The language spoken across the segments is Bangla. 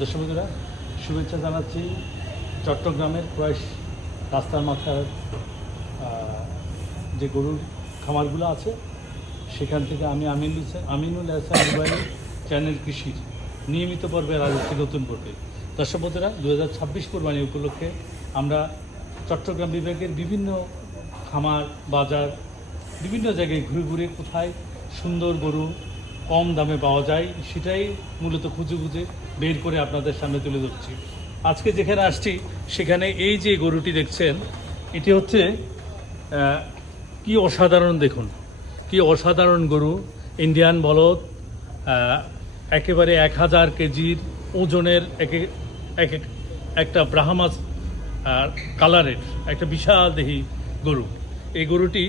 দর্শক বন্ধুরা, শুভেচ্ছা জানাচ্ছি। চট্টগ্রামের ক্রয়েশ রাস্তার মাথার যে গরুর খামারগুলো আছে সেখান থেকে আমি আমিনুল হাসান রুবাই, চ্যানেল কৃষির নিয়মিত পর্বের আর একটি নতুন পর্বে। দর্শক বন্ধুরা, 2026 কোরবানি উপলক্ষে আমরা চট্টগ্রাম বিভাগের বিভিন্ন খামার, বাজার, বিভিন্ন জায়গায় ঘুরে ঘুরে কোথায় সুন্দর গরু কম দামে পাওয়া যায় সেটাই মূলত খুঁজে খুঁজে বের করে আপনাদের সামনে তুলে ধরছি। আজকে যেখানে আসছি সেখানে এই যে গরুটি দেখছেন, এটি হচ্ছে কি অসাধারণ, দেখুন কি অসাধারণ গরু, ইন্ডিয়ান বলদ, একেবারে 1000 কেজির ওজনের, একটা ব্রাহ্মাস কালারের একটা বিশাল দেহি গরু। এই গরুটি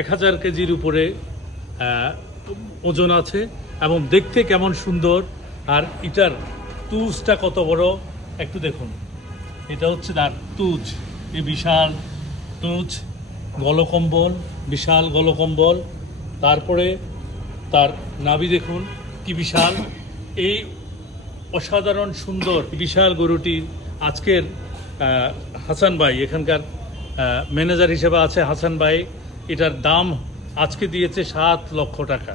1000 কেজির উপরে ওজন আছে এবং দেখতে কেমন সুন্দর, আর এটার তুজটা কত বড় একটু দেখুন। এটা হচ্ছে তার তুজ, এই বিশাল তুজ, গলকম্বল, বিশাল গলকম্বল, তারপরে তার নাভি দেখুন কি বিশাল। এই অসাধারণ সুন্দর বিশাল গরুটি আজকের হাসান ভাই, এখানকার ম্যানেজার হিসেবে আছে হাসান ভাই, এটার দাম আজকে দিয়েছে 7 লক্ষ টাকা।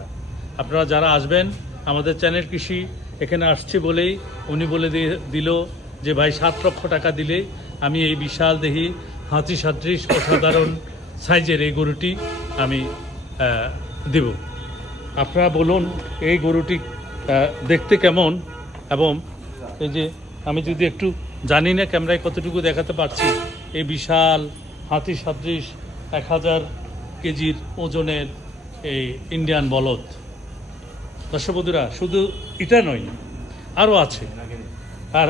আপনারা যারা আসবেন, আমাদের চ্যানেল কৃষি এখানে আসছে বলেই উনি বলে দিল যে ভাই 7 লক্ষ টাকা দিলে আমি এই বিশাল দেহি হাতি সাদৃশ অসাধারণ সাইজের এই গরুটি আমি দেব। আপনারা বলুন এই গরুটি দেখতে কেমন, এবং এই যে আমি যদি একটু জানি না ক্যামেরায় কতটুকু দেখাতে পারছি, এই বিশাল হাতি সাদৃশ 1000 কেজির ওজনের এই ইন্ডিয়ান বলদ। দর্শক বন্ধুরা, শুধু এটা নয়, আরও আছে। আর